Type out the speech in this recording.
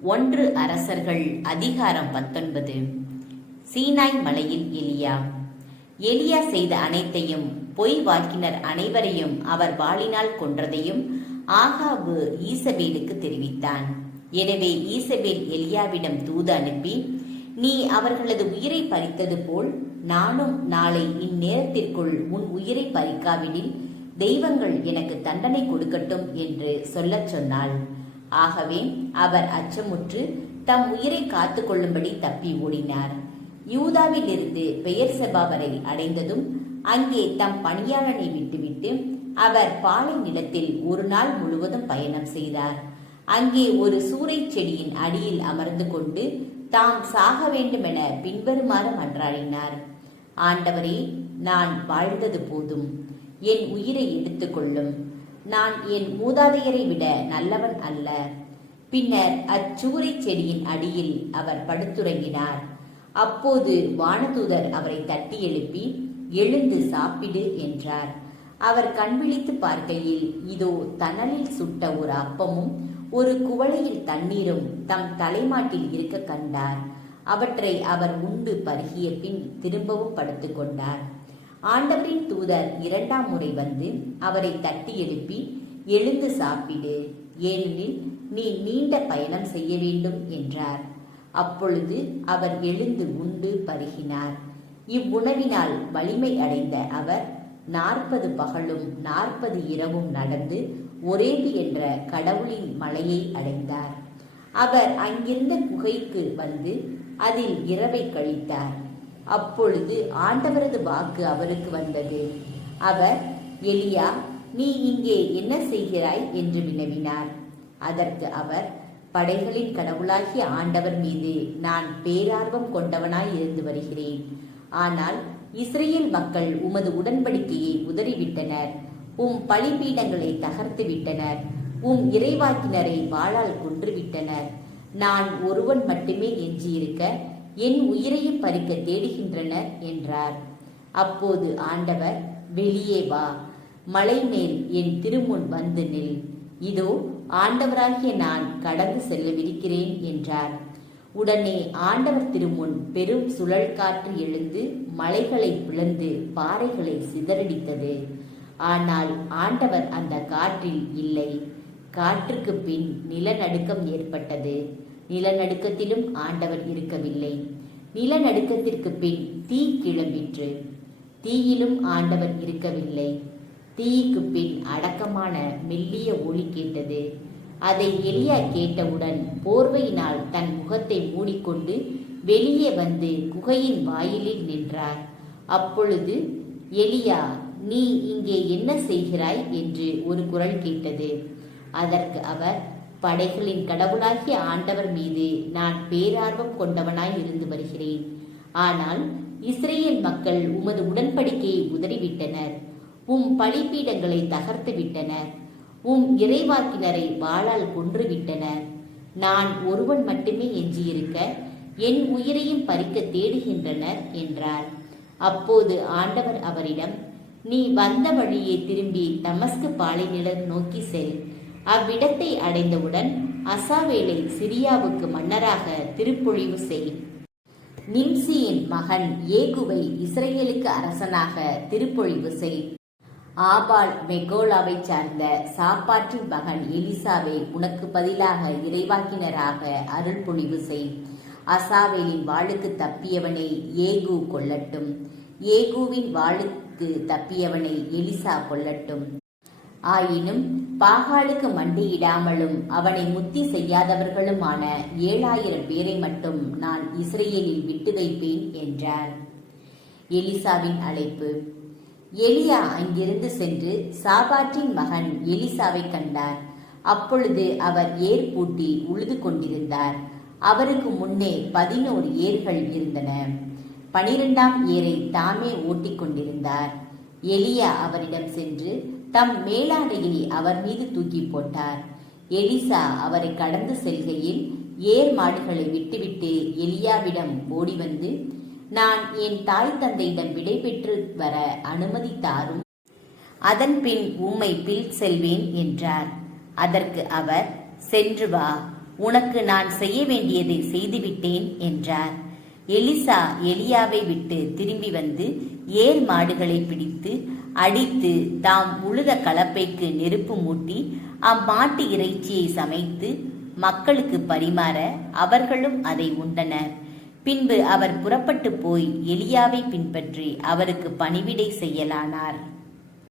ஒன்று அரசர்கள் அதிகாரம் 19. சீனாய் மலையில் எலியா. எலியா செய்த அனைத்தையும் பொய் வாக்கினர் அனைவரையும் அவர் வாளினால் கொன்றதையும் ஆகாபு ஈசபேலுக்கு தெரிவித்தான். எனவே ஈசபேல் எலியாவிடம் தூது அனுப்பி, நீ அவர்களது உயிரை பறித்தது போல் நானும் நாளை இந்நேரத்திற்குள் உன் உயிரை பறிக்காவிடில் தெய்வங்கள் எனக்கு தண்டனை கொடுக்கட்டும் என்று சொல்லச் சொன்னாள். ஆகவே அவர் அச்சமுற்று தம் உயிரை காத்து கொள்ளும்படி தப்பி ஓடினார். யூதாவில் இருந்து பெயர்செபா வரை அடைந்ததும் அங்கே தம் பணியாளனை விட்டுவிட்டு அவர் பாலை நிலத்தில் ஒரு நாள் முழுவதும் பயணம் செய்தார். அங்கே ஒரு சூறை செடியின் அடியில் அமர்ந்து கொண்டு தாம் சாக வேண்டுமென பின்வருமாறு மன்றாடினார். ஆண்டவரே, நான் வாழ்ந்தது போதும், என் உயிரை எடுத்துக்கொள்ளும். நான் என் மூதாதையரை விட நல்லவன் அல்ல. பின்னர் அச்சூறை செடியின் அடியில் அவர் படுத்துறங்கினார். அப்போது வானதூதர் அவரை தட்டி எழுப்பி, எழுந்து சாப்பிடு என்றார். அவர் கண்விழித்து பார்க்கையில் இதோ தணலில் சுட்ட ஒரு அப்பமும் ஒரு குவளையில் தண்ணீரும் தம் தலைமாட்டில் இருக்க கண்டார். அவற்றை அவர் உண்டு பருகிய பின் திரும்பவும் படுத்துக் கொண்டார். ஆண்டவரின் தூதர் 2ஆம் முறை வந்து அவரை தட்டி எழுப்பி, எழுந்து சாப்பிடு, ஏனெனில் நீ நீண்ட பயணம் செய்ய வேண்டும் என்றார். அப்பொழுது அவர் எழுந்து உண்டு பருகினார். இவ்வுணவினால் வலிமை அடைந்த அவர் 40 பகலும் 40 இரவும் நடந்து ஒரேபி என்ற கடவுளின் மலையை அடைந்தார். அவர் அங்கிருந்த குகைக்கு வந்து அதில் இரவை கழித்தார். அப்பொழுது ஆண்டவரது வாக்கு அவருக்கு வந்தது. அவர், எலியா, நீ இங்கே என்ன செய்கிறாய் என்று வினவினார். அதற்கு அவர், படைகளின் கடவுளாகிய ஆண்டவர் மீது நான் பேரார்வம் கொண்டவனாய் இருந்து வருகிறேன். ஆனால் இஸ்ரேல் மக்கள் உமது உடன்படிக்கையை உதறிவிட்டனர், உம் பலிபீடங்களை தகர்த்து விட்டனர், உம் இறைவாக்கினரை வாளால் கொன்றுவிட்டனர். நான் ஒருவன் மட்டுமே எஞ்சியிருக்க என் உயிரையும் பறிக்க தேடுகின்றனர் என்றார். அப்போது ஆண்டவர், வெளியே வா, மலை மேல் என் திருமுன் வந்து நில். இதோ ஆண்டவராகிய நான் கடந்து செல்லவிருக்கிறேன் என்றார். உடனே ஆண்டவர் திருமுன் பெரும் சுழல் காற்று எழுந்து மலைகளை பிளந்து பாறைகளை சிதறடித்தது. ஆனால் ஆண்டவர் அந்த காற்றில் இல்லை. காற்றுக்கு பின் நிலநடுக்கம் ஏற்பட்டது. நிலநடுக்கத்திலும் ஆண்டவர் இருக்கவில்லை. நிலநடுக்கத்திற்கு பின் தீ கிளம்பிற்று. தீயிலும் ஆண்டவர் இருக்கவில்லை. தீக்கு பின் அடக்கமான மெல்லிய ஒலி கேட்டது. அதை எலியா கேட்டவுடன் போர்வையினால் தன் முகத்தை மூடிக்கொண்டு வெளியே வந்து குகையின் வாயிலில் நின்றார். அப்பொழுது, எலியா, நீ இங்கே என்ன செய்கிறாய் என்று ஒரு குரல் கேட்டது. அதற்கு அவர், படைகளின் கடவுளாகிய ஆண்டவர் மீது நான் பேரார்வம் கொண்டவனாய் இருந்து வருகிறேன். ஆனால் இஸ்ரேல் மக்கள் உமது உடன்படிக்கையை உதறிவிட்டனர், உம் பலிபீடங்களை தகர்த்து விட்டனர், உம் இறைவாக்கினரை வாளால் கொன்றுவிட்டனர். நான் ஒருவன் மட்டுமே எஞ்சியிருக்க என் உயிரையும் பறிக்க தேடுகின்றனர் என்றார். அப்போது ஆண்டவர் அவரிடம், நீ வந்த வழியே திரும்பி தமஸ்கு பாலைநிலம் நோக்கி செல். அவ்விடத்தை அடைந்தவுடன் அசாவேலை சிரியாவுக்கு மன்னராக திருப்பொழிவு செய். நிம்சியின் மகன் ஏகுவை இஸ்ரேலுக்கு அரசனாக திருப்பொழிவு செய். ஆபால் மெகோலாவை சார்ந்த சாப்பாற்றின் மகன் எலிசாவை உனக்கு பதிலாக இறைவாக்கினராக அருள் பொழிவு செய். அசாவேலின் வாளுக்கு தப்பியவனை ஏகு கொல்லட்டும். ஏகுவின் வாளுக்கு தப்பியவனை எலிசா கொல்லட்டும். ஆயினும் பாகாலுக்கு மண்டியிடாமலும் அவனை முத்தி செய்யாதவர்களுமான 7000 பேரை மட்டும் நான் இஸ்ரேலில் விட்டு வைப்பேன் என்றார். எலிசாவின் அழைப்பு. எலியா அங்கிருந்து சென்று சாபாற்றின் மகன் எலிசாவை கண்டார். அப்பொழுது அவர் ஏர் பூட்டி உழுது கொண்டிருந்தார். அவருக்கு முன்னே 11 ஏர்கள் இருந்தன. 12ஆம் ஏரை தாமே ஓட்டிக் கொண்டிருந்தார். எலியா அவரிடம் சென்று தம் மேலாடையை அவர் மீது தூக்கி போட்டார். எலிசா அவரை கடந்து செல்கையில் ஏர் மாடுகளை விட்டுவிட்டு எலியாவிடம் ஓடி வந்து, நான் என் தாய் தந்தையிடம் விடை பெற்று வர அனுமதி தாரும், அதன்பின் உம்மை பின் செல்வேன் என்றார். அதற்கு அவர், சென்று வா, உனக்கு நான் செய்ய வேண்டியதை செய்துவிட்டேன் என்றார். எலிசா எலியாவை விட்டு திரும்பி வந்து ஏர் மாடுகளை பிடித்து அடித்து தாம் உழுத கலப்பைக்கு நெருப்பு மூட்டி அம்மாட்டு இறைச்சியை சமைத்து மக்களுக்கு பரிமாற அவர்களும் அதை உண்டனர். பின்பு அவர் புறப்பட்டு போய் எலியாவை பின்பற்றி அவருக்கு பணிவிடை செய்யலானார்.